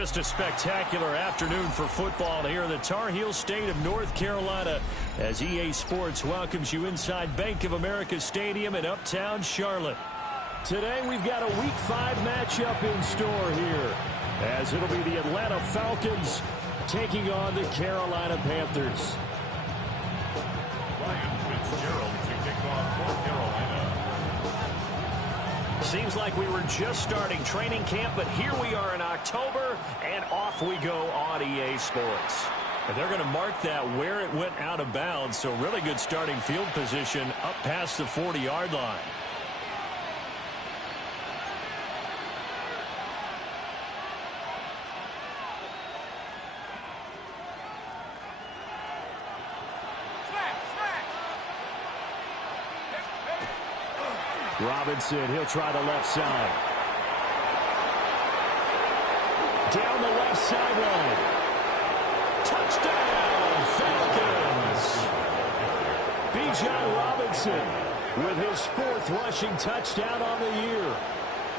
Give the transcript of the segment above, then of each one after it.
Just a spectacular afternoon for football here in the Tar Heel state of North Carolina as EA Sports welcomes you inside Bank of America Stadium in Uptown Charlotte. Today we've got a Week 5 matchup in store here as it'll be the Atlanta Falcons taking on the Carolina Panthers. Ryan Fitzgerald to kick off for Carolina. Seems like we were just starting training camp, but here we are in October, and off we go on EA Sports. And they're going to mark that where it went out of bounds, so really good starting field position up past the 40-yard line. Robinson, he'll try the left side. Down the left sideline. Touchdown, Falcons! Bijan Robinson with his 4th rushing touchdown on the year.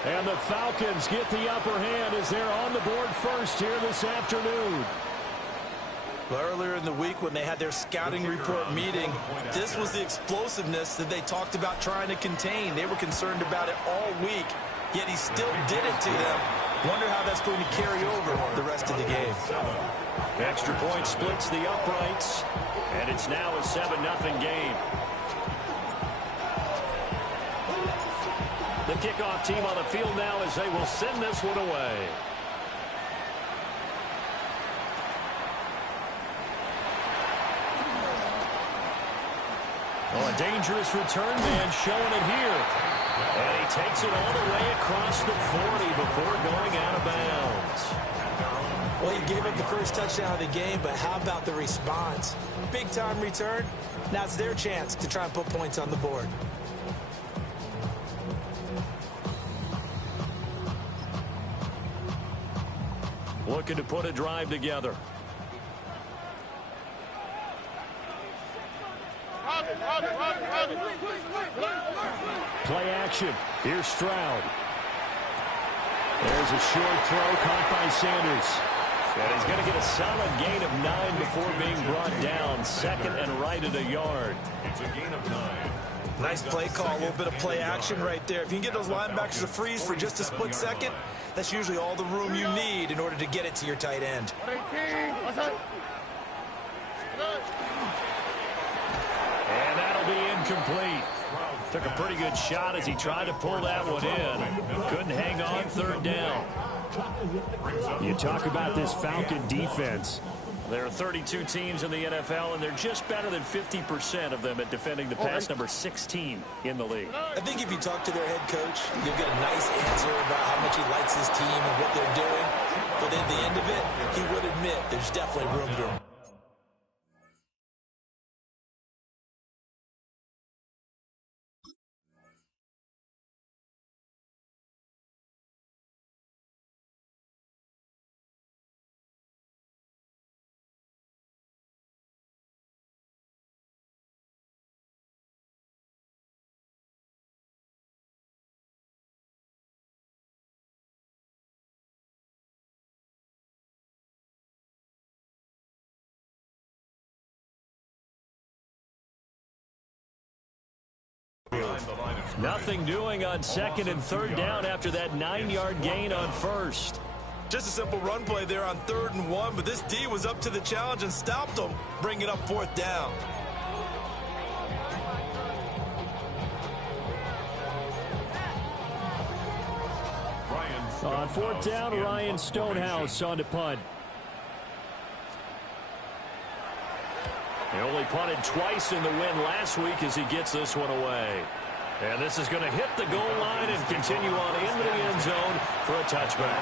And the Falcons get the upper hand as they're on the board first here this afternoon. Well, earlier in the week when they had their scouting report meeting, this was the explosiveness that they talked about trying to contain. They were concerned about it all week, yet he still did it to them. Wonder how that's going to carry over the rest of the game. Extra point splits the uprights, and it's now a 7-0 game. The kickoff team on the field now as they will send this one away. Oh, a dangerous return man showing it here. And he takes it all the way across the 40 before going out of bounds. Well, he gave up the first touchdown of the game, but how about the response? Big-time return. Now it's their chance to try and put points on the board. Looking to put a drive together. Play action. Here's Stroud. There's a short throw caught by Sanders. And he's going to get a solid gain of 9 before being brought down. 2nd and right at a yard. It's a gain of 9. Nice play call, a little bit of play action right there. If you can get those linebackers to freeze for just a split second, that's usually all the room you need in order to get it to your tight end. And that'll be incomplete. Took a pretty good shot as he tried to pull that one in. Couldn't hang on 3rd down. You talk about this Falcon defense. There are 32 teams in the NFL, and they're just better than 50% of them at defending the pass, number 16 in the league. I think if you talk to their head coach, you'll get a nice answer about how much he likes his team and what they're doing. But at the end of it, he would admit there's definitely room to improve. Nothing doing on 2nd and 3rd down after that 9-yard gain on 1st. Just a simple run play there on 3rd and 1, but this D was up to the challenge and stopped them, bringing up 4th down. On 4th down, Ryan Stonehouse on to punt. He only punted twice in the win last week as he gets this one away. And this is going to hit the goal line and continue on into the end zone for a touchback.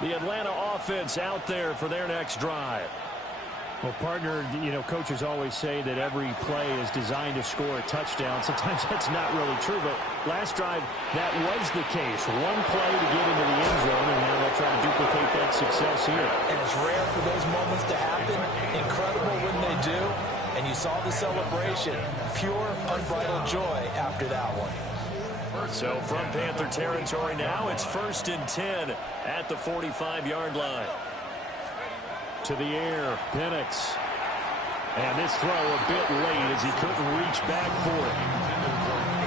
The Atlanta offense out there for their next drive. Well, partner, coaches always say that every play is designed to score a touchdown. Sometimes that's not really true, but last drive, that was the case. One play to get into the end zone, and now they'll try to duplicate that success here. And it's rare for those moments to happen. Incredible when they do. And you saw the celebration. Pure, unbridled joy after that one. So from Panther territory now, it's 1st and 10 at the 45-yard line. To the air, Penix. And this throw a bit late as he couldn't reach back for it.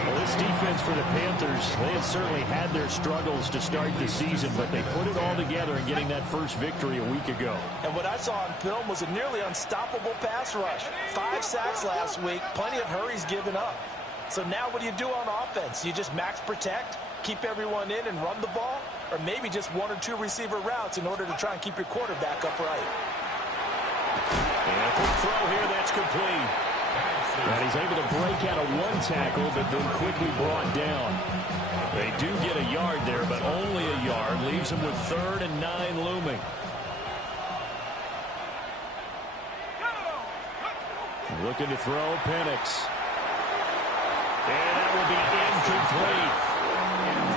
Well, this defense for the Panthers, they have certainly had their struggles to start the season, but they put it all together in getting that first victory a week ago. And what I saw on film was a nearly unstoppable pass rush. 5 sacks last week, plenty of hurries given up. So now what do you do on offense? You just max protect, keep everyone in and run the ball, or maybe just 1 or 2 receiver routes in order to try and keep your quarterback upright. And a quick throw here, that's complete. And he's able to break out of 1 tackle, but then quickly brought down. They do get a yard there, but only a yard. Leaves them with 3rd and 9 looming. Looking to throw, Penix. And that will be incomplete.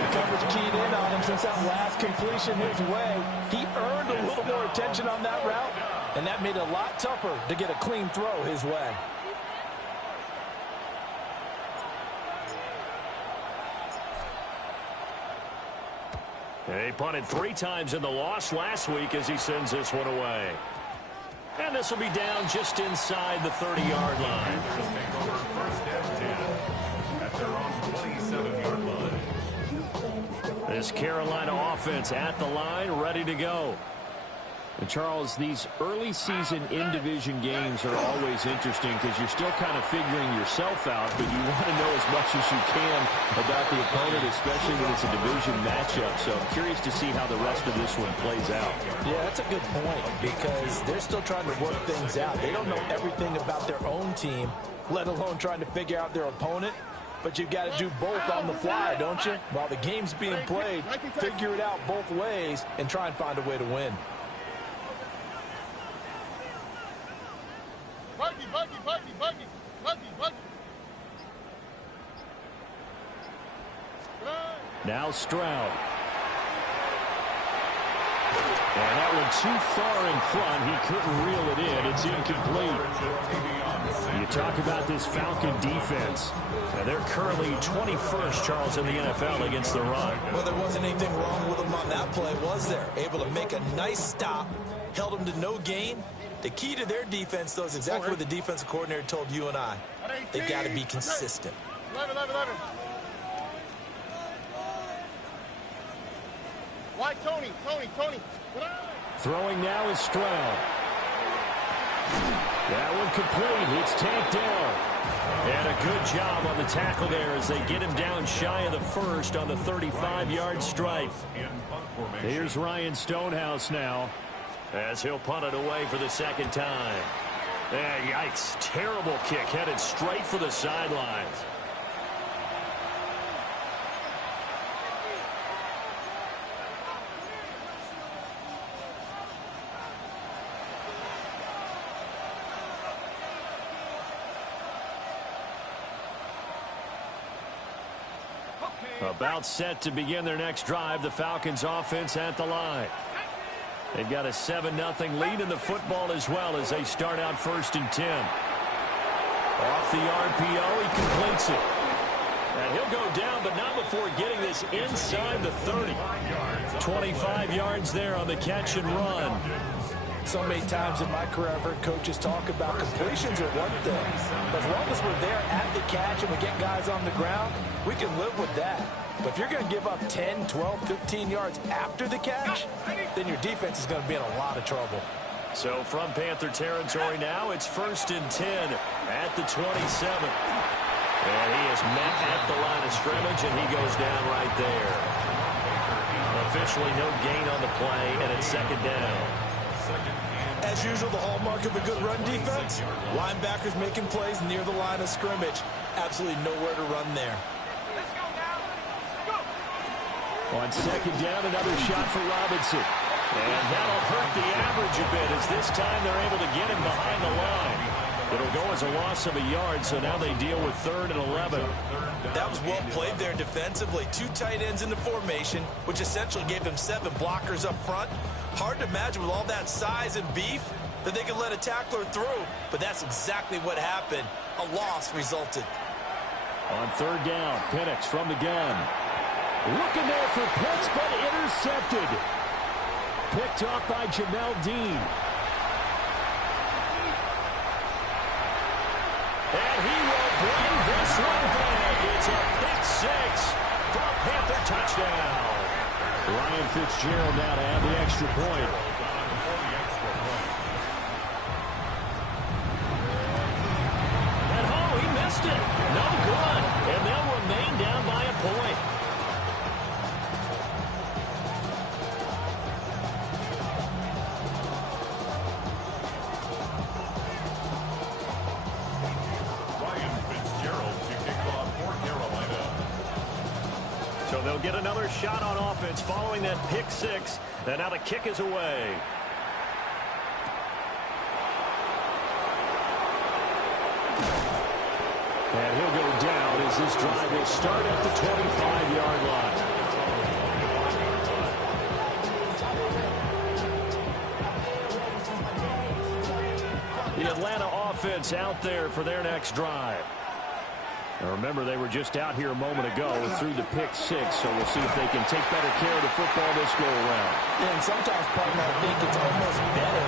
The coverage keyed in on him since that last completion his way. He earned a little more attention on that route, and that made it a lot tougher to get a clean throw his way. He punted 3 times in the loss last week as he sends this one away. And this will be down just inside the 30-yard line. Take over 1st and 10 at their own 27-yard line. This Carolina offense at the line, ready to go. And Charles, these early season in-division games are always interesting because you're still kind of figuring yourself out, but you want to know as much as you can about the opponent, especially when it's a division matchup. So I'm curious to see how the rest of this one plays out. Yeah, that's a good point because they're still trying to work things out. They don't know everything about their own team, let alone trying to figure out their opponent. But you've got to do both on the fly, don't you? While the game's being played, figure it out both ways and try and find a way to win. Now Stroud. And that one too far in front. He couldn't reel it in. It's incomplete. You talk about this Falcon defense. And they're currently 21st, Charles, in the NFL against the run. Well, there wasn't anything wrong with them on that play, was there? Able to make a nice stop, held them to no gain. The key to their defense, though, is exactly what the defensive coordinator told you and I. They've got to be consistent. 11. Why Tony? Throwing now is Stroud. That one complete. It's tanked down. And a good job on the tackle there as they get him down shy of the first on the 35-yard strike. Here's Ryan Stonehouse now as he'll punt it away for the 2nd time. Yikes. Terrible kick headed straight for the sidelines. About set to begin their next drive, the Falcons offense at the line. They've got a 7-0 lead in the football as well as they start out 1st and 10. Off the RPO, he completes it. And he'll go down, but not before getting this inside the 30. 25 yards there on the catch and run. So many times in my career, I've heard coaches talk about completions are one thing. But as long as we're there at the catch and we get guys on the ground, we can live with that. But if you're going to give up 10, 12, 15 yards after the catch, then your defense is going to be in a lot of trouble. So from Panther territory now, it's 1st and 10 at the 27. And he is met at the line of scrimmage, and he goes down right there. Officially no gain on the play, and it's 2nd down. As usual, the hallmark of a good run defense, linebackers making plays near the line of scrimmage. Absolutely nowhere to run there. On 2nd down, another shot for Robinson. And that'll hurt the average a bit as this time they're able to get him behind the line. It'll go as a loss of a yard, so now they deal with 3rd and 11. That was well played there defensively. 2 tight ends in the formation, which essentially gave them 7 blockers up front. Hard to imagine with all that size and beef that they could let a tackler through, but that's exactly what happened. A loss resulted. On third down, Penix from the gun. Looking there for Pitts, but intercepted. Picked off by Jamel Dean. And he will bring this one back. It's a pick six for a Panther touchdown. Ryan Fitzgerald now to have the extra point. And oh, he missed it. No good. And they'll remain down by a point. Ryan Fitzgerald to kick off for Carolina. So they'll get another shot on offense following that pick six. And now the kick is away. And he'll go down as this drive will start at the 25-yard line. The Atlanta offense out there for their next drive. Now remember, they were just out here a moment ago through the pick six, so we'll see if they can take better care of the football this go around. Yeah, and sometimes, partner, I think it's almost better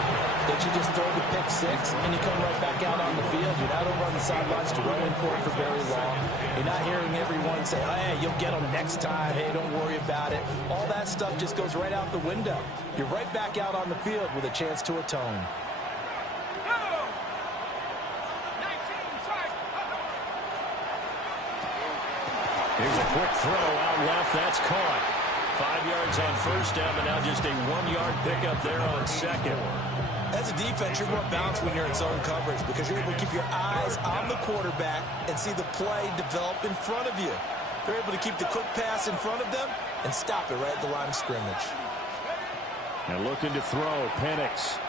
that you just throw the pick six and you come right back out on the field. You're not over on the sidelines to run in for it for very long. You're not hearing everyone say, hey, you'll get them next time. Hey, don't worry about it. All that stuff just goes right out the window. You're right back out on the field with a chance to atone. Here's a quick throw out left. That's caught. 5 yards on first down, but now just a 1-yard pickup there on second. As a defense, you're more balanced when you're in zone coverage because you're able to keep your eyes on the quarterback and see the play develop in front of you. They're able to keep the quick pass in front of them and stop it right at the line of scrimmage. And looking to throw, Penix.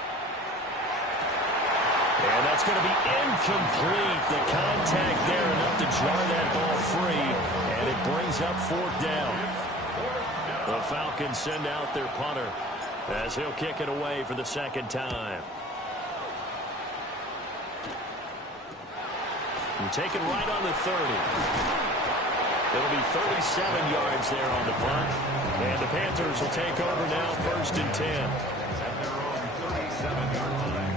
And that's going to be incomplete. The contact there enough to jar that ball free, and it brings up fourth down. The Falcons send out their punter as he'll kick it away for the second time. And taken right on the 30. It'll be 37 yards there on the punt. And the Panthers will take over now, 1st and 10. At their own 37-yard line.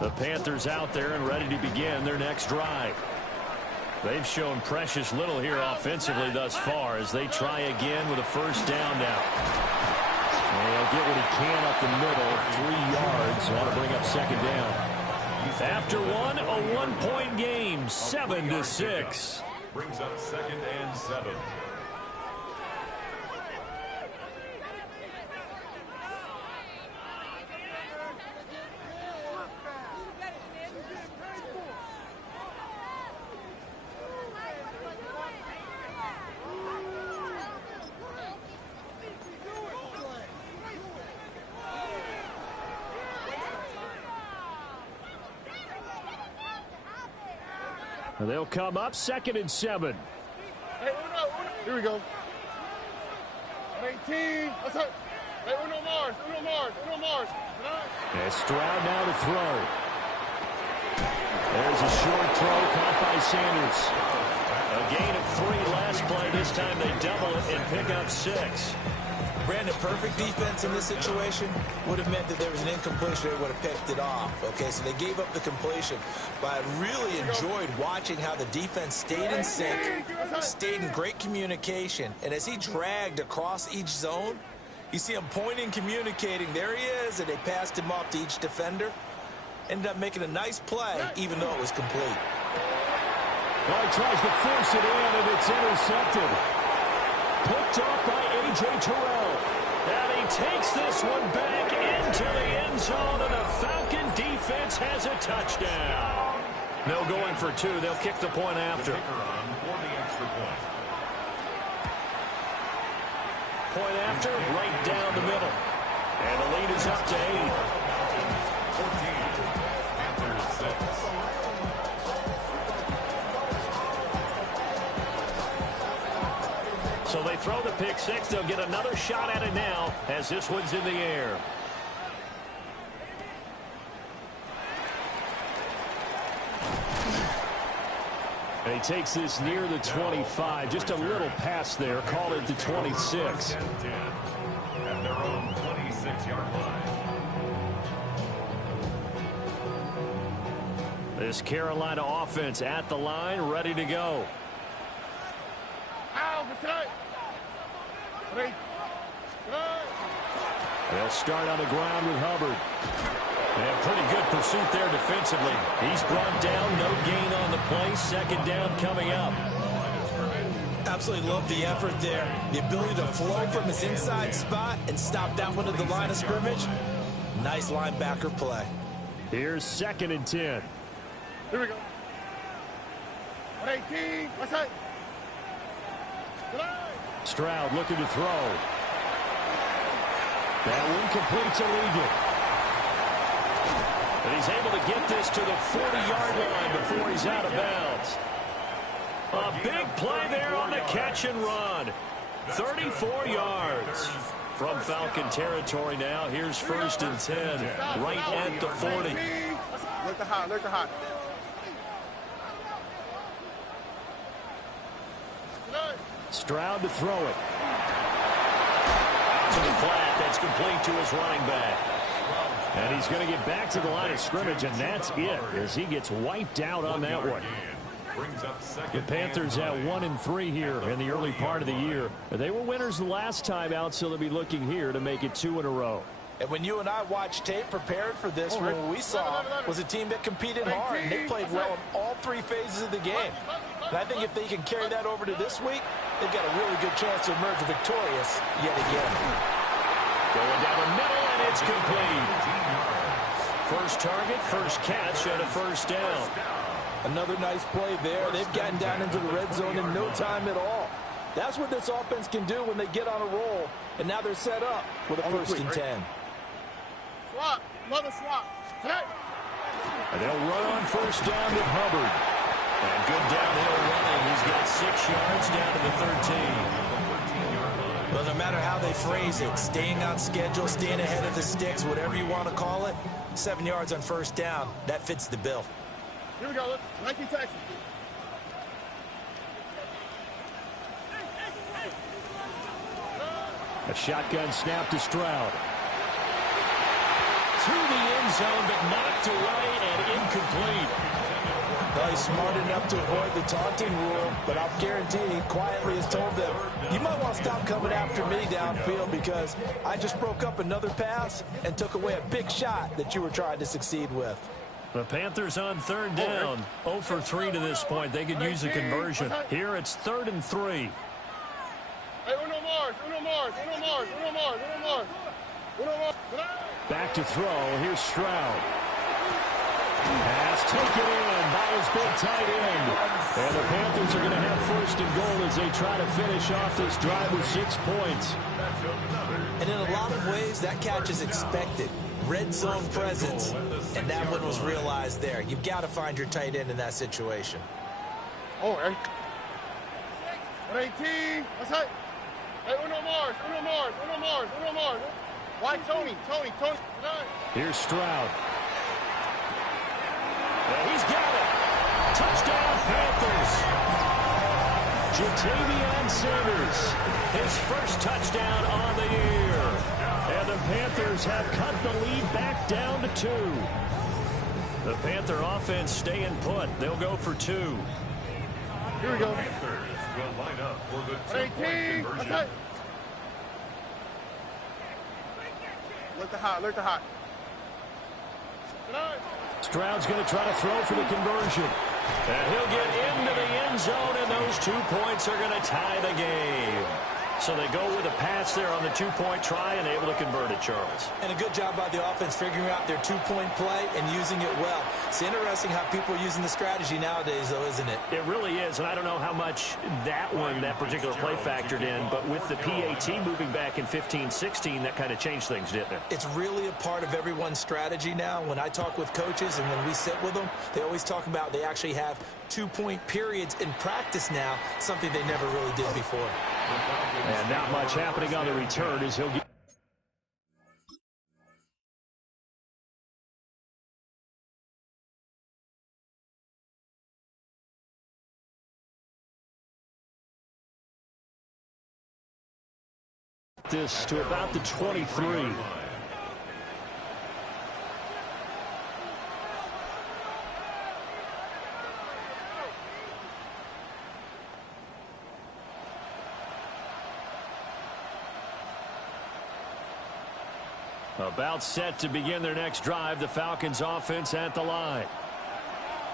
The Panthers out there and ready to begin their next drive. They've shown precious little here offensively thus far as they try again with a first down now. And he'll get what he can up the middle, 3 yards. That'll bring up second down. After one, a 1-point game, 7-6. Brings up 2nd and 7. They'll come up 2nd and 7. Hey, Uno. Here we go. 18. Let's hit. Hey, Uno Mars. And Stroud now to throw. There's a short throw caught by Sanders. A gain of 3 last play. This time they double it and pick up 6. Brandon, perfect defense in this situation would have meant that there was an incompletion. They would have picked it off. Okay, so they gave up the completion. But I really enjoyed watching how the defense stayed in sync, stayed in great communication. And as he dragged across each zone, you see him pointing, communicating. There he is, and they passed him off to each defender. Ended up making a nice play, even though it was complete. Well, he tries to force it in, and it's intercepted. Picked off by A.J. Terrell. And he takes this one back into the end zone, and the Falcon defense has a touchdown. They'll go in for 2. They'll kick the point after. For the extra point. Point after, right down the middle. And the lead is up to 8. 14. Panthers 6. So they throw the pick six. They'll get another shot at it now as this one's in the air. And he takes this near the 25. Just a little pass there. Call it the 26. At their own 26-yard line. This Carolina offense at the line, ready to go. They'll start on the ground with Hubbard. And pretty good pursuit there defensively. He's brought down, no gain on the play. Second down coming up. Absolutely love the effort there. The ability to flow from his inside spot and stop that one at the line of scrimmage. Nice linebacker play. Here's 2nd and 10. Here we go. 118. What's that? Stroud looking to throw. That one complete to Ligon. And he's able to get this to the 40-yard line before he's out of bounds. A big play there on the catch and run. 34 yards. From Falcon territory now. Here's 1st and 10. Right at the 40. Look the hot, look the hot. Stroud to throw it. To the flat. That's complete to his running back. And he's going to get back to the line of scrimmage, and that's it as he gets wiped out on that one. The Panthers at 1-3 here in the early part of the year. They were winners the last time out, so they'll be looking here to make it 2 in a row. And when you and I watched tape prepared for this, Rick, what we saw was a team that competed hard, and they played well in all 3 phases of the game. And I think if they can carry that over to this week, they've got a really good chance to emerge victorious yet again. Going down the middle, and it's complete. First target, first catch, and a 1st down. Another nice play there. They've gotten down into the red zone in no time at all. That's what this offense can do when they get on a roll. And now they're set up with a 1st and 10. Swap, another swap. Hey. And they'll run on 1st down with Hubbard. And good downhill running. He's got 6 yards down to the 13. Well, no matter how they phrase it, staying on schedule, staying ahead of the sticks, whatever you want to call it, 7 yards on 1st down, that fits the bill. Here we go, look. Nike Texas. A shotgun snap to Stroud. To the end zone, but knocked away and incomplete. Well, he's smart enough to avoid the taunting rule, but I'll guarantee he quietly has told them, you might want to stop coming after me downfield because I just broke up another pass and took away a big shot that you were trying to succeed with. The Panthers on 3rd down. 0 for 3 to this point. They could use a conversion. Here it's 3rd and 3. Hey, Uno Mars, Uno Mars, Uno Mars, Uno Mars, Uno Mars. Uno Mars. Back to throw. Here's Stroud. Pass taken in by his big tight end. And the Panthers are going to have 1st and goal as they try to finish off this drive with 6 points. And in a lot of ways, that catch is expected. Red zone presence, and that one was realized there. You've got to find your tight end in that situation. Oh, hey. 118. What's that? Hey, Uno Mars, Uno Mars, Uno Mars, Uno Mars. Why Tony? Tony. Here's Stroud. And he's got it. Touchdown, Panthers. Ja'Tavion Sanders, his 1st touchdown on the year. And the Panthers have cut the lead back down to 2. The Panther offense staying put. They'll go for 2. Here we go. Panthers will line up for the 2-point conversion. Okay. Look the hot, look the hot. Stroud's going to try to throw for the conversion. And he'll get into the end zone, and those 2 points are going to tie the game. So they go with a pass there on the 2-point try and able to convert it, Charles. And a good job by the offense figuring out their 2-point play and using it well. It's interesting how people are using the strategy nowadays, though, isn't it? It really is, and I don't know how much that particular play factored in, but with the PAT moving back in 15-16, that kind of changed things, didn't it? It's really a part of everyone's strategy now. When I talk with coaches and when we sit with them, they always talk about they actually have 2-point periods in practice now, something they never really did before. And not much happening on the return as he'll get. This to about the 23. About set to begin their next drive, the Falcons offense at the line.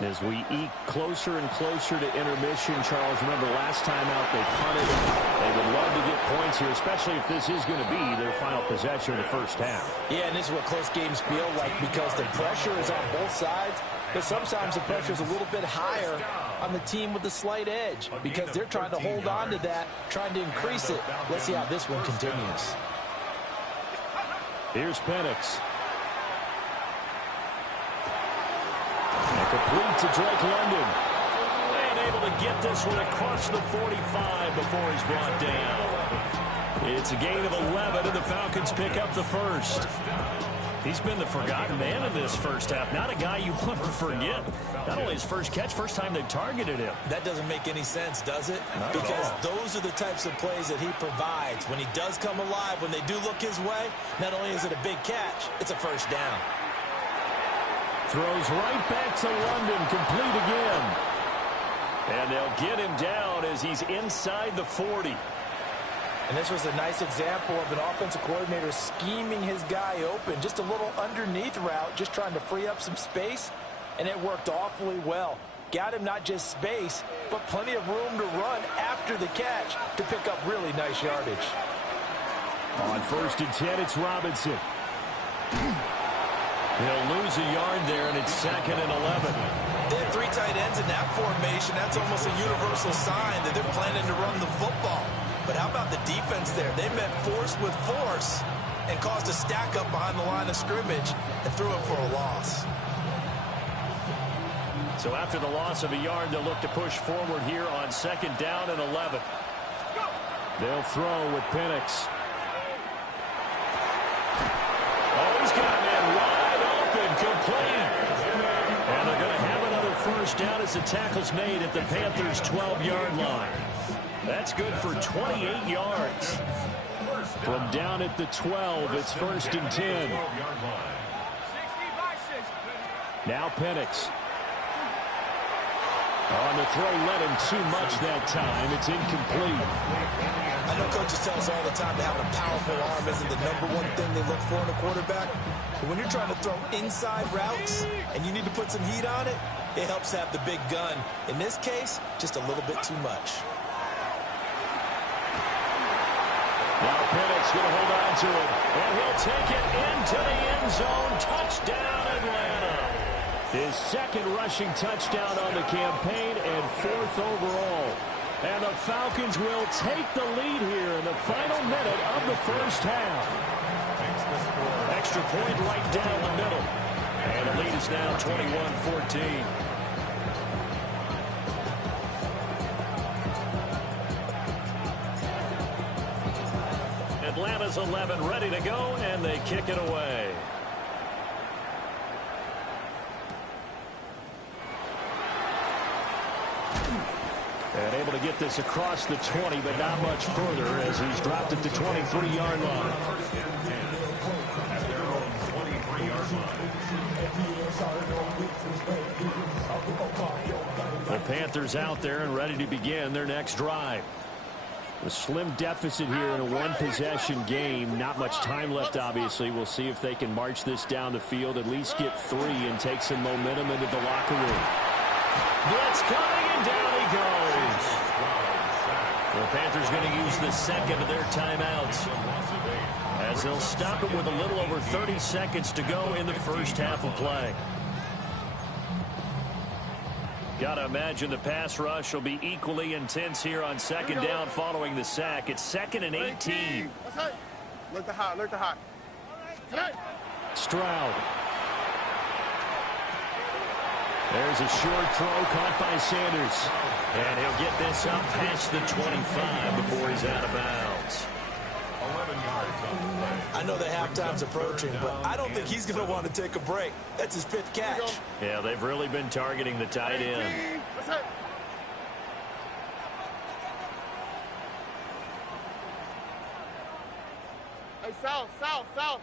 As we eke closer and closer to intermission, Charles, remember last time out they punted. They would love to get points here, especially if this is going to be their final possession of the first half. Yeah, and this is what close games feel like because the pressure is on both sides, but sometimes the pressure is a little bit higher on the team with the slight edge because they're trying to hold on to that, trying to increase it. Let's see how this one continues. Here's Penix. And complete to Drake London. And able to get this one across the 45 before he's brought down. It's a gain of 11, and the Falcons pick up the first. He's been the forgotten man in this first half. Not a guy you want to forget. Not only his first catch, first time they've targeted him. That doesn't make any sense, does it? Because those are the types of plays that he provides. When he does come alive, when they do look his way, not only is it a big catch, it's a first down. Throws right back to London, complete again. And they'll get him down as he's inside the 40. And this was a nice example of an offensive coordinator scheming his guy open. Just a little underneath route, just trying to free up some space, and it worked awfully well. Got him not just space, but plenty of room to run after the catch to pick up really nice yardage. On 1st and 10, it's Robinson. They'll lose a yard there, and it's 2nd and 11. They have 3 tight ends in that formation. That's almost a universal sign that they're planning to run the football. But how about the defense there? They met force with force and caused a stack up behind the line of scrimmage and threw it for a loss. So after the loss of a yard, they'll look to push forward here on 2nd down and 11. They'll throw with Penix. Oh, he's got a man wide open, complete. And they're going to have another first down as the tackle's made at the Panthers' 12-yard line. That's good for 28 yards. From down at the 12, it's 1st and 10. Now Penix. On the throw, let him too much that time. It's incomplete. I know coaches tell us all the time that having a powerful arm isn't the #1 thing they look for in a quarterback. But when you're trying to throw inside routes and you need to put some heat on it, it helps have the big gun. In this case, just a little bit too much. Now Penix going to hold on to it, and he'll take it into the end zone. Touchdown, Atlanta. His 2nd rushing touchdown on the campaign and 4th overall. And the Falcons will take the lead here in the final minute of the first half. Extra point right down the middle. And the lead is now 21-14. Atlanta's 11 ready to go, and they kick it away. And able to get this across the 20, but not much further as he's dropped at the 23-yard line. The Panthers out there and ready to begin their next drive. A slim deficit here in a one-possession game. Not much time left, obviously. We'll see if they can march this down the field, at least get 3 and take some momentum into the locker room. Blitz coming, and down he goes. The Panthers going to use the 2nd of their timeouts as they'll stop it with a little over 30 seconds to go in the first half of play. Got to imagine the pass rush will be equally intense here on 2nd down following the sack. It's 2nd and 18. Look the hot, look the hot. Stroud. There's a short throw caught by Sanders. And he'll get this up past the 25 before he's out of bounds. 11 yards on the play. I know that halftime's approaching, but I don't think he's going to want to take a break. That's his 5th catch. Yeah, they've really been targeting the tight end. What's that? Hey, south, south, south.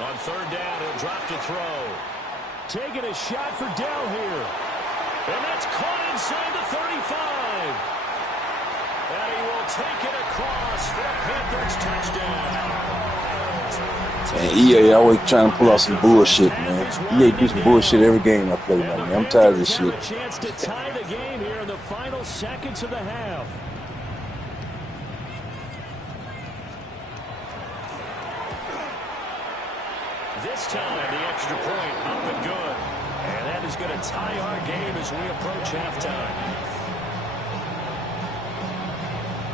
On 3rd down, he'll drop to throw. Taking a shot for Dell here. And that's caught inside the 35. And he will take it across for a Panthers touchdown. And EA always trying to pull out some bullshit, man. EA do some bullshit every game I play, man. I'm tired of this shit. A chance to tie the game here in the final seconds of the half. This time, the extra point up and good. And that is going to tie our game as we approach halftime.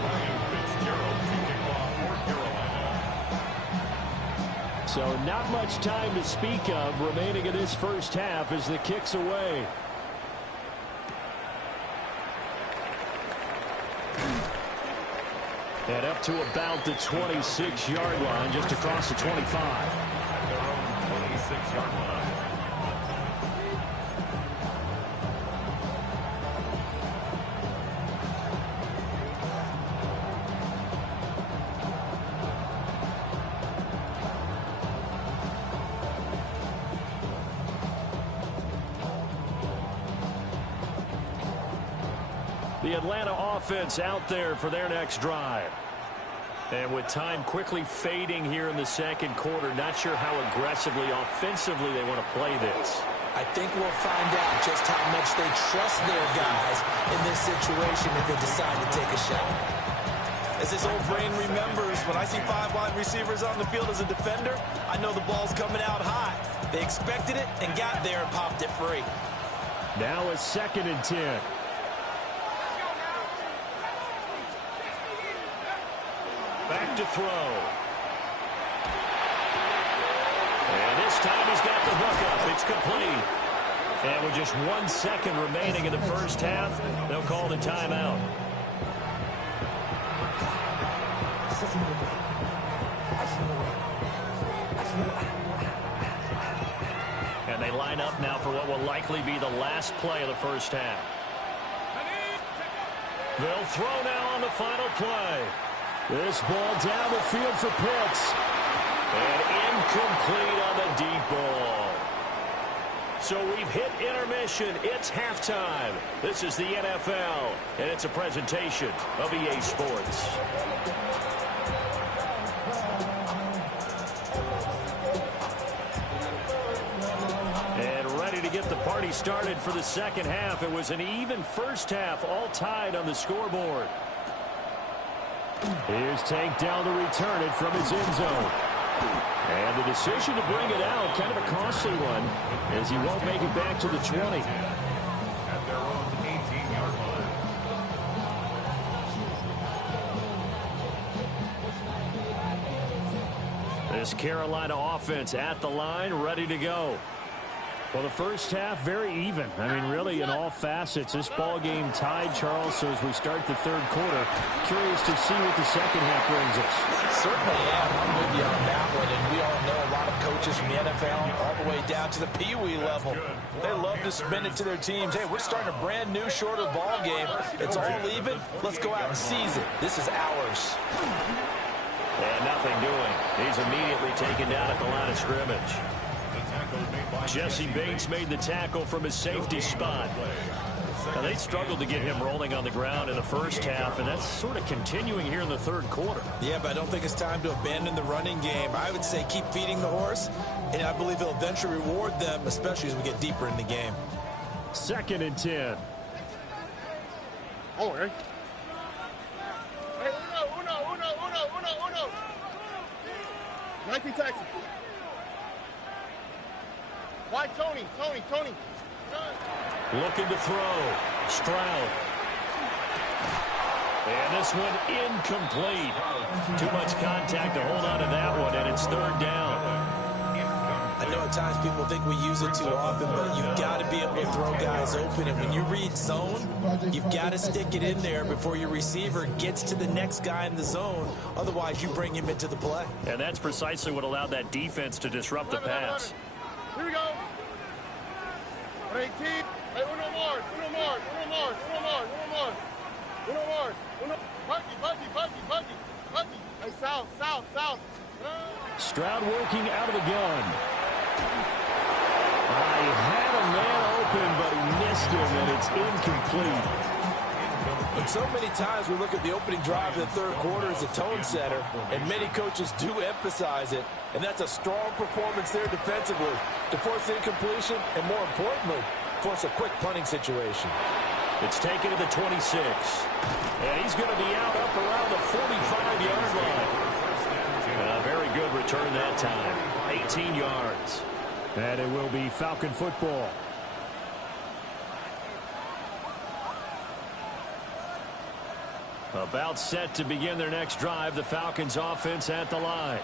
Ryan Fitzgerald to kick off for Carolina. So not much time to speak of remaining in this first half as the kick's away. And up to about the 26-yard line, just across the 25. 26-yard line. The Atlanta offense out there for their next drive. And with time quickly fading here in the second quarter, not sure how aggressively, offensively they want to play this. I think we'll find out just how much they trust their guys in this situation if they decide to take a shot. As this old brain remembers, when I see 5 wide receivers on the field as a defender, I know the ball's coming out high. They expected it and got there and popped it free. Now a 2nd and 10. Back to throw. And this time he's got the hook up. It's complete. And with just 1 second remaining in the first half, they'll call the timeout. And they line up now for what will likely be the last play of the first half. They'll throw now on the final play. This ball down the field for Pitts. And incomplete on the deep ball. So we've hit intermission. It's halftime. This is the NFL, and it's a presentation of EA Sports. And ready to get the party started for the second half. It was an even first half, all tied on the scoreboard. Here's Tank Dell to return it from his end zone. And the decision to bring it out, kind of a costly one, as he won't make it back to the 20. At their own 18-yard line. This Carolina offense at the line, ready to go. Well, the first half, very even. I mean, really, in all facets, this ball game tied, Charles. So as we start the third quarter, curious to see what the second half brings us. Certainly am. I'm with you on that one. And we all know a lot of coaches from the NFL all the way down to the Pee-wee level. They love to spin it to their teams. Hey, we're starting a brand new, shorter ball game. It's all even. Let's go out and seize it. This is ours. And nothing doing. He's immediately taken down at the line of scrimmage. Jesse Bates made the tackle from his safety spot. Now, they struggled to get him rolling on the ground in the first half, and that's sort of continuing here in the third quarter. Yeah, but I don't think it's time to abandon the running game. I would say keep feeding the horse, and I believe he'll eventually reward them, especially as we get deeper in the game. 2nd and 10. Oh, hey. Hey, uno. 19 taxi. Why Tony? Looking to throw. Stroud. And this one incomplete. Too much contact to hold on to that one, and it's third down. I know at times people think we use it too often, but you've got to be able to throw guys open. And when you read zone, you've got to stick it in there before your receiver gets to the next guy in the zone. Otherwise, you bring him into the play. And that's precisely what allowed that defense to disrupt the pass. Here we go. 18. Hey, uno more. Hey, south. Stroud working out of the gun. I had a man open, but he missed him, and it's incomplete. And so many times we look at the opening drive of the third quarter as a tone setter, and many coaches do emphasize it. And that's a strong performance there defensively to force incompletion and, more importantly, force a quick punting situation. It's taken to the 26. And he's going to be out up around the 45-yard line. A very good return that time. 18 yards. And it will be Falcon football. About set to begin their next drive, the Falcons offense at the line.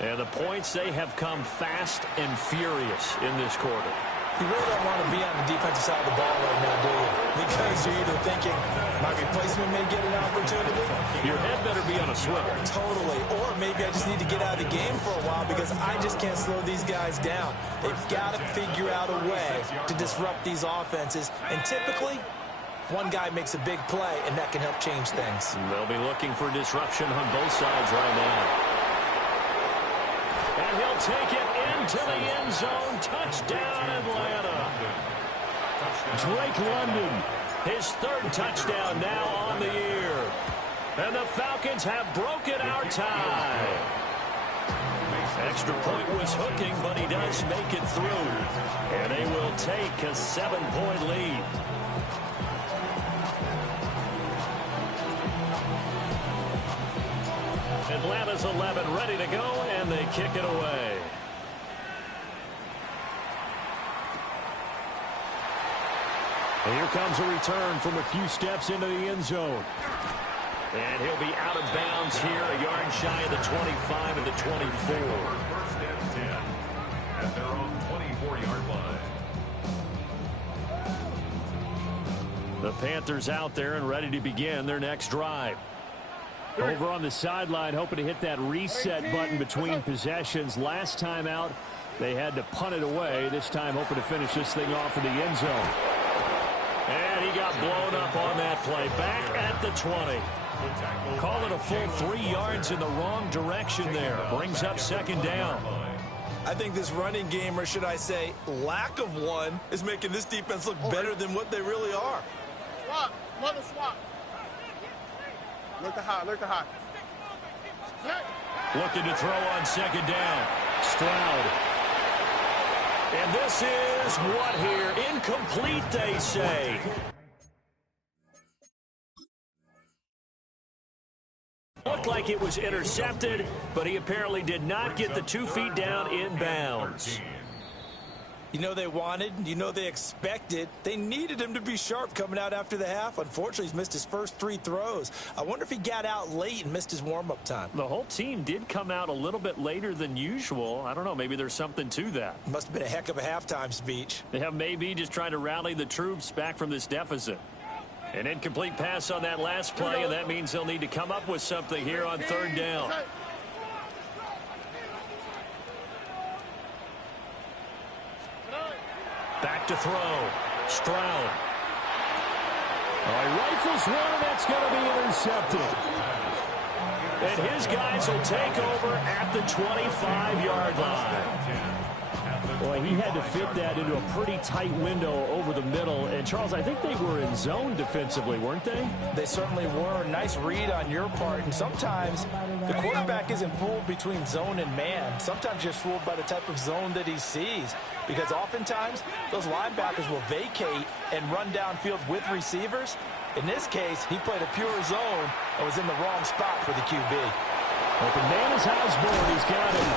And the points, they have come fast and furious in this quarter. You really don't want to be on the defensive side of the ball right now, do you? Because you're either thinking, my replacement may get an opportunity. Your head better be on a swivel. Totally. Or maybe I just need to get out of the game for a while because I just can't slow these guys down. They've got to figure out a way to disrupt these offenses. And typically, one guy makes a big play, and that can help change things. They'll be looking for disruption on both sides right now. And he'll take it into the end zone. Touchdown, Atlanta. Drake London, his third touchdown now on the year. And the Falcons have broken our tie. Extra point was hooking, but he does make it through. And they will take a 7-point lead. Atlanta's 11 ready to go, and they kick it away. And here comes a return from a few steps into the end zone. And he'll be out of bounds here, a yard shy of the 25 and the 24. First and 10 at their own 24-yard line. The Panthers out there and ready to begin their next drive. Over on the sideline, hoping to hit that reset button between possessions. Last time out, they had to punt it away. This time, hoping to finish this thing off in the end zone. And he got blown up on that play. Back at the 20. Call it a full 3 yards in the wrong direction there. Brings up second down. I think this running game, or should I say lack of one, is making this defense look better than what they really are. Swap. Mother swap. Look the hot. Looking to throw on second down. Stroud. And this is what here? Incomplete, they say. Looked like it was intercepted, but he apparently did not get the 2 feet down in bounds. You know they wanted, you know they expected. They needed him to be sharp coming out after the half. Unfortunately, he's missed his first 3 throws. I wonder if he got out late and missed his warm-up time. The whole team did come out a little bit later than usual. I don't know, maybe there's something to that. Must have been a heck of a halftime speech. Yeah, maybe just trying to rally the troops back from this deficit. An incomplete pass on that last play, and that means they'll need to come up with something here on third down. Back to throw. Stroud. He rifles one, and that's going to be intercepted. And his guys will take over at the 25-yard line. Boy, he had to fit that into a pretty tight window over the middle. And, Charles, I think they were in zone defensively, weren't they? They certainly were. Nice read on your part. And sometimes the quarterback isn't fooled between zone and man. Sometimes you're fooled by the type of zone that he sees. Because oftentimes, those linebackers will vacate and run downfield with receivers. In this case, he played a pure zone and was in the wrong spot for the QB. Open man is Osborne. He's got him.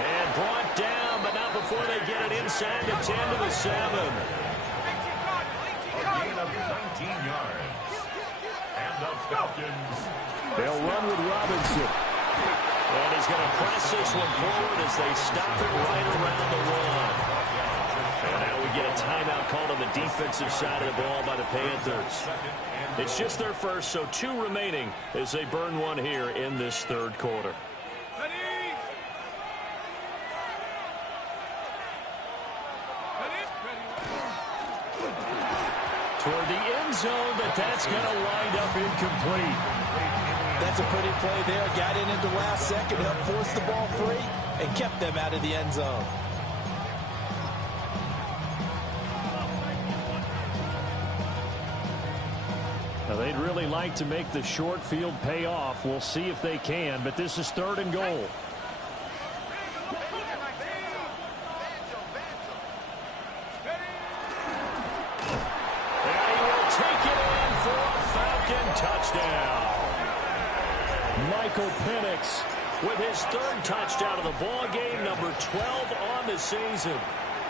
And brought down, but not before they get it inside the 10 to the 7. A gain of 19 yards. And the Falcons. They'll run with Robinson. And he's going to press this one forward as they stop it right around the one. And now we get a timeout called on the defensive side of the ball by the Panthers. It's just their first, so 2 remaining as they burn one here in this third quarter. Toward the end zone, but that's going to wind up incomplete. That's a pretty play there. Got in at the last second, helped force the ball free, and kept them out of the end zone. Now, they'd really like to make the short field pay off. We'll see if they can, but this is 3rd and goal. Touchdown. Michael Penix with his 3rd touchdown of the ball game, number 12 on the season.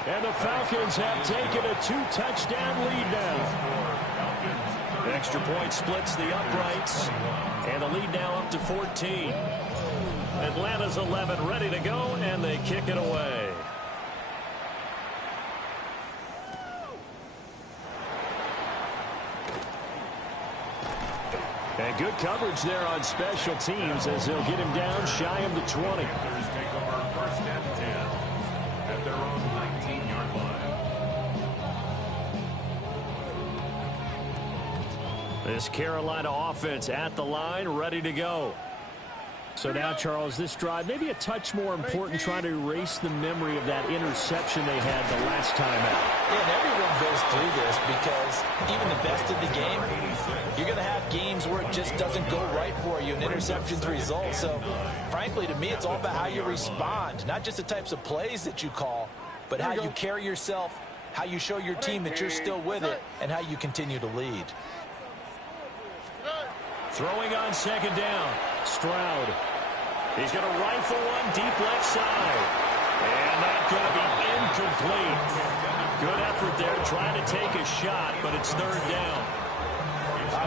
And the Falcons have taken a 2-touchdown lead now. Extra point splits the uprights, and the lead now up to 14. Atlanta's 11 ready to go, and they kick it away. And good coverage there on special teams as they'll get him down shy of the 20. Panthers take over 1st and 10 at their own 19-yard line. This Carolina offense at the line, ready to go. So now, Charles, this drive maybe a touch more important, trying to erase the memory of that interception they had the last time out. Yeah, and everyone goes through this because even the best of the game, you're going to have games where it just doesn't go right for you, and interceptions result. So, frankly, to me, it's all about how you respond, not just the types of plays that you call, but how you carry yourself, how you show your team that you're still with it, and how you continue to lead. Throwing on 2nd down, Stroud. He's going to rifle one deep left side. And that's going to be incomplete. Good effort there trying to take a shot, but it's 3rd down.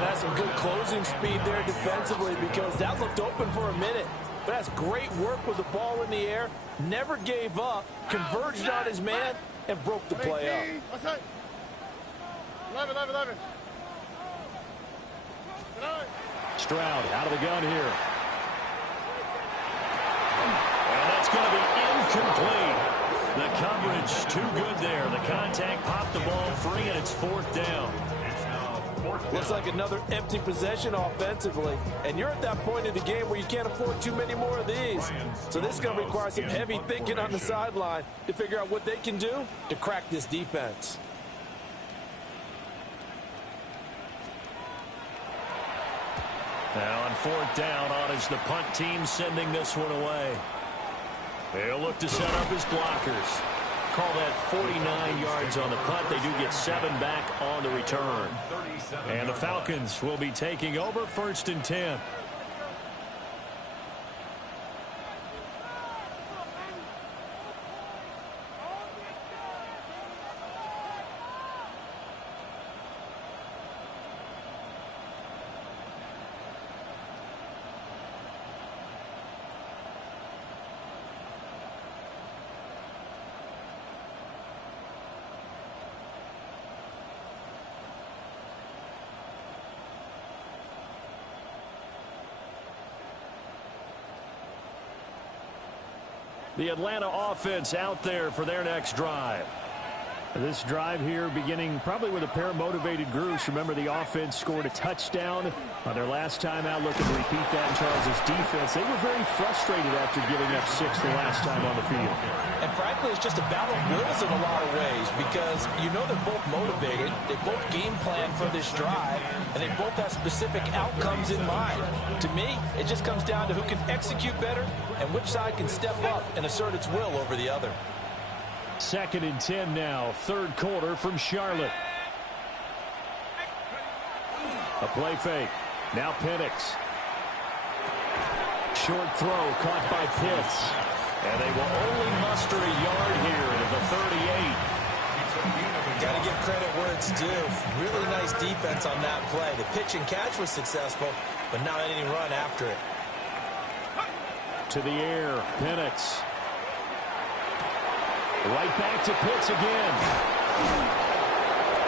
That's some good closing speed there defensively because that looked open for a minute. But that's great work with the ball in the air. Never gave up, converged on his man, and broke the play up. 11. Stroud out of the gun here. And that's going to be incomplete. The coverage too good there. The contact popped the ball free, and it's 4th down. Looks like another empty possession offensively. And you're at that point in the game where you can't afford too many more of these. So this is going to require some heavy thinking on the sideline to figure out what they can do to crack this defense. Now on 4th down, on is the punt team sending this one away. They'll look to set up his blockers. Call that 49 yards on the punt. They do get 7 back on the return. And the Falcons will be taking over 1st and 10. The Atlanta offense out there for their next drive. This drive here beginning probably with a pair of motivated groups. Remember, the offense scored a touchdown on their last time out. Looking to repeat that in Charles's defense. They were very frustrated after giving up 6 the last time on the field. And frankly, it's just a battle of wills in a lot of ways because you know they're both motivated. They both game plan for this drive, and they both have specific outcomes in mind. To me, it just comes down to who can execute better and which side can step up and assert its will over the other. 2nd and 10 now, 3rd quarter from Charlotte. A play fake. Now Penix. Short throw caught by Pitts. And they will only muster a yard here at the 38. Got to give credit where it's due. Really nice defense on that play. The pitch and catch was successful, but not any run after it. To the air, Penix. Right back to Pitts again.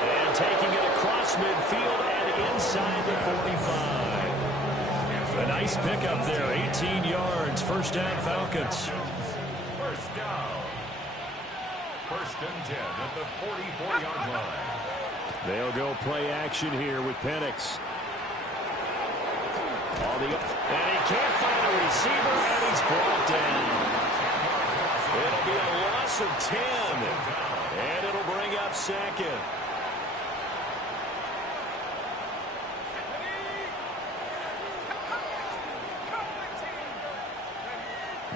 And taking it across midfield and inside the 45. A nice pickup there, 18 yards. First down, Falcons. First down. First and 10 at the 44-yard line. They'll go play action here with Penix. And he can't find a receiver, and he's brought down. It'll be a loss of 10, and it'll bring up second.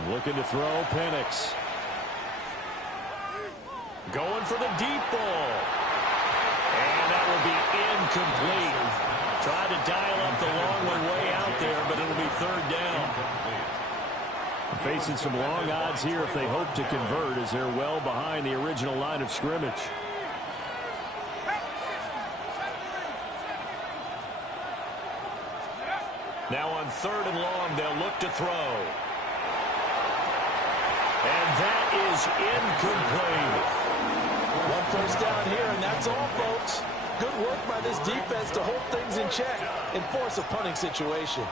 Looking to throw, Penix. Going for the deep ball. And that will be incomplete. Tried to dial up the long one way out there, but it'll be third down. Facing some long odds here if they hope to convert, as they're well behind the original line of scrimmage. Now on third and long, they'll look to throw. And that is incomplete. One first down here, and that's all, folks. Good work by this defense to hold things in check and force a punting situation.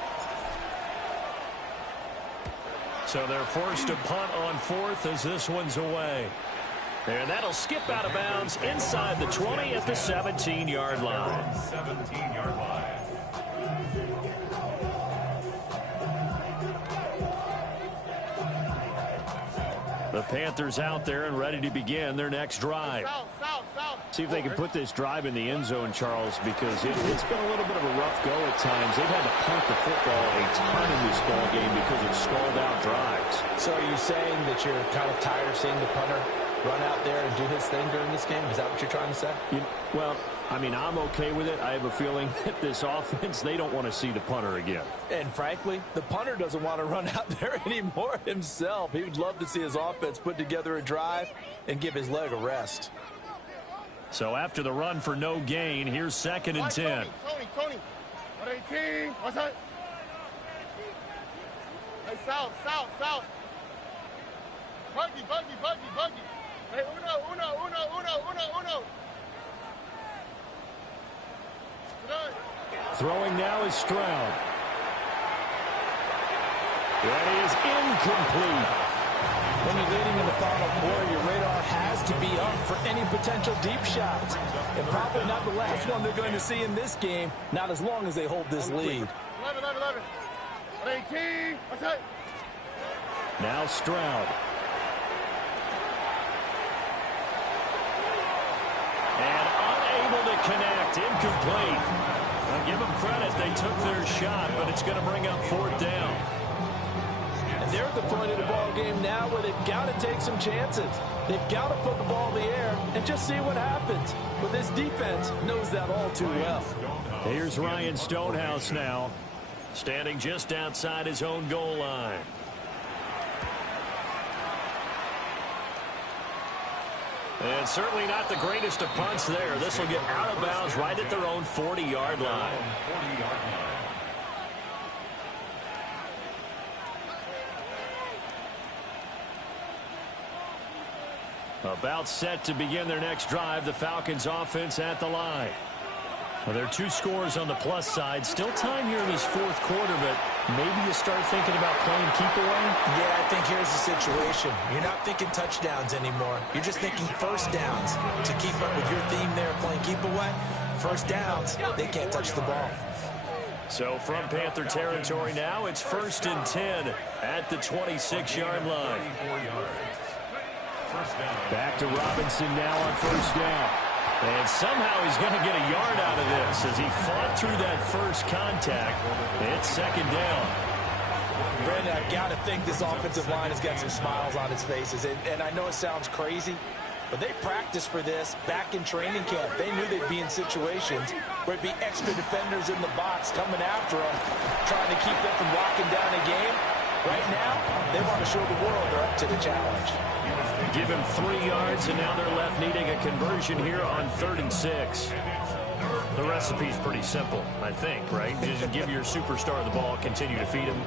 So they're forced to punt on fourth as this one's away. And that'll skip out of bounds inside the 20 at the 17-yard line. 17-yard line. The Panthers out there and ready to begin their next drive. See if they can put this drive in the end zone, Charles, because it's been a little bit of a rough go at times. They've had to punt the football a ton in this ball game because of stalled out drives. So are you saying that you're kind of tired of seeing the punter run out there and do his thing during this game? Is that what you're trying to say? Well, I mean, I'm okay with it. I have a feeling that this offense, they don't want to see the punter again. And frankly, the punter doesn't want to run out there anymore himself. He would love to see his offense put together a drive and give his leg a rest. So after the run for no gain, here's second and 10. Tony. 118. What's that? Hey, south. Buggy. Hey, uno. Throwing now is Stroud. That is incomplete. When you're leading in the final quarter, your radar has to be up for any potential deep shots. And probably not the last one they're going to see in this game, not as long as they hold this lead. 11. 18. What's that? Now Stroud. And unable to connect. Incomplete. I'll give them credit. They took their shot, but it's going to bring up fourth down. And they're at the point of the ball game now where they've got to take some chances. They've got to put the ball in the air and just see what happens. But this defense knows that all too well. Here's Ryan Stonehouse now, standing just outside his own goal line. And certainly not the greatest of punts there. This will get out of bounds right at their own 40-yard line. About set to begin their next drive, the Falcons offense at the line. Well, there are two scores on the plus side. Still time here in this fourth quarter, but maybe you start thinking about playing keep away? Yeah, I think here's the situation. You're not thinking touchdowns anymore. You're just thinking first downs. To keep up with your theme there, playing keep away, first downs, they can't touch the ball. So from Panther territory now, it's first and 10 at the 26-yard line. Back to Robinson now on first down. And somehow he's going to get a yard out of this as he fought through that first contact. It's second down. Brandon, I've got to think this offensive line has got some smiles on its faces. And I know it sounds crazy, but they practiced for this back in training camp. They knew they'd be in situations where it'd be extra defenders in the box coming after them, trying to keep them from locking down a game. Right now, they want to show the world they're up to the challenge. Give him 3 yards, and now they're left needing a conversion here on 3rd and 6. The recipe's pretty simple, I think, right? Just give your superstar the ball, continue to feed him.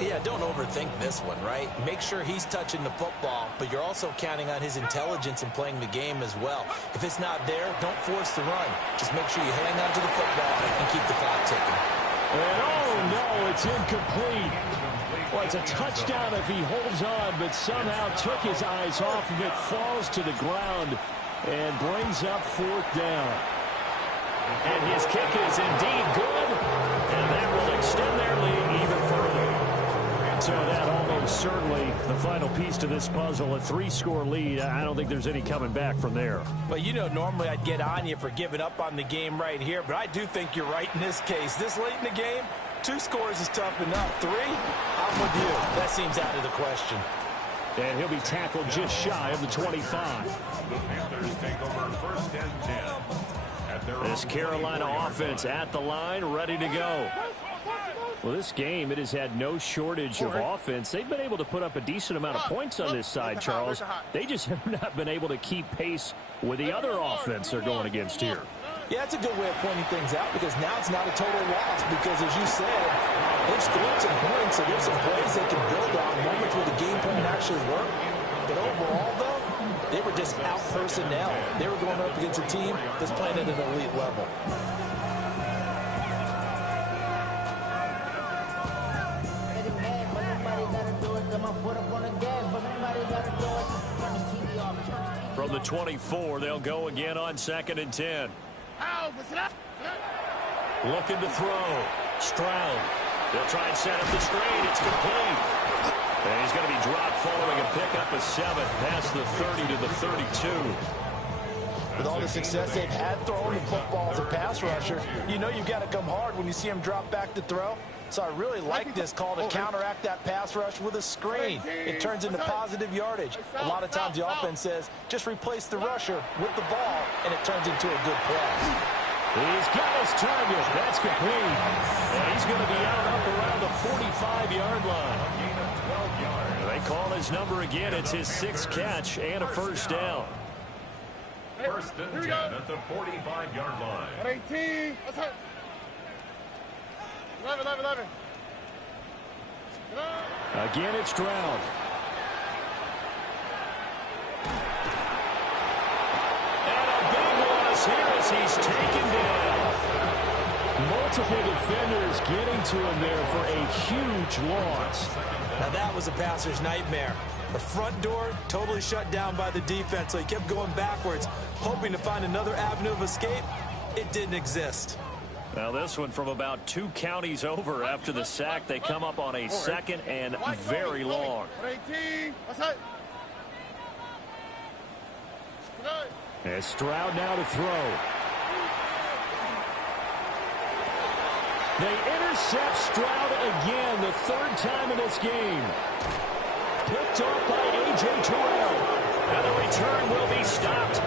Yeah, don't overthink this one, right? Make sure he's touching the football, but you're also counting on his intelligence in playing the game as well. If it's not there, don't force the run. Just make sure you hang on to the football and keep the clock ticking. And oh no, it's incomplete. Well, it's a touchdown if he holds on, but somehow took his eyes off of it, falls to the ground, and brings up 4th down. And his kick is indeed good, and that will extend their lead even further. So that almost certainly the final piece to this puzzle, a 3-score lead. I don't think there's any coming back from there. But you know, normally I'd get on you for giving up on the game right here, but I do think you're right in this case. This late in the game, 2 scores is tough enough. 3, I'm with you. That seems out of the question. And he'll be tackled just shy of the 25. The Panthers take over 1st and 10. This Carolina offense at the line, ready to go. Well, this game, it has had no shortage of offense. They've been able to put up a decent amount of points on this side, Charles. They just have not been able to keep pace with the other offense they're going against here. Yeah, that's a good way of pointing things out because now it's not a total loss because, as you said, they've scored some points, so there's some plays they can build on, moments where the game plan actually worked. But overall, though, they were just out personnel. They were going up against a team that's playing at an elite level. From the 24, they'll go again on 2nd and 10. Looking to throw. Stroud. They'll try and set up the screen. It's complete. And he's going to be dropped following a pickup of 7 past the 30 to the 32. With all the success they've had throwing the football as a pass rusher, you know you've got to come hard when you see him drop back to throw. So I really like this call to counteract that pass rush with a screen. It turns into positive yardage. A lot of times the offense says, just replace the rusher with the ball, and it turns into a good play. He's got his target. That's complete. And he's going to be out up around the 45-yard line. They call his number again. It's his 6th catch and a 1st down. 1st and 10 at the 45-yard line. 18. Let's hit. 11. Again, it's Stroud. And a big loss here as he's taken down. Multiple defenders getting to him there for a huge loss. Now that was a passer's nightmare. The front door totally shut down by the defense, so he kept going backwards, hoping to find another avenue of escape. It didn't exist. Now this one from about 2 counties over after the sack. They come up on a 2nd and very long. 18. Let's hit. And Stroud now to throw. They intercept Stroud again, the 3rd time in this game. Picked off by A.J. Terrell. And the return will be stopped